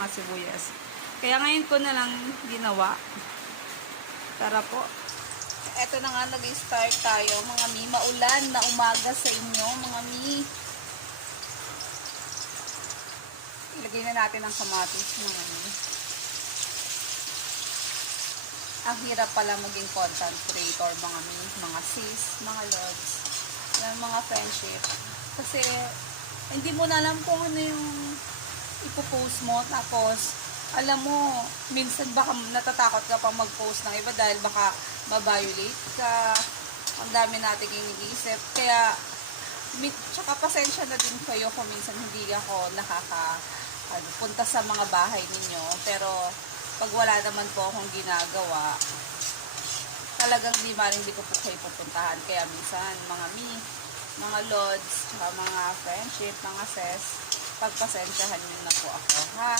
mga sibuyas. Kaya ngayon ko na lang ginawa. Tara po. Eto na nga, nag-start tayo, mga mi. Maulan na umaga sa inyo, mga mi. Ilagay na natin ang kamatis, mga mi. Ang hirap pala maging content creator, mga mi, mga sis, mga lods, mga friendship. Kasi, hindi mo na alam kung ano yung ipopost mo. Tapos, alam mo, minsan baka natatakot ka pa mag-post ng iba dahil baka ma-violate ka. Ang dami nating iniisip. Kaya, tsaka pasensya na din kayo kung minsan hindi ako punta sa mga bahay ninyo. Pero, pag wala naman po akong ginagawa, talagang hindi ko po kayo pupuntahan. Kaya minsan, mga lods, tsaka mga friendship, mga ses, pagpasensyahan nyo na po ako, ha?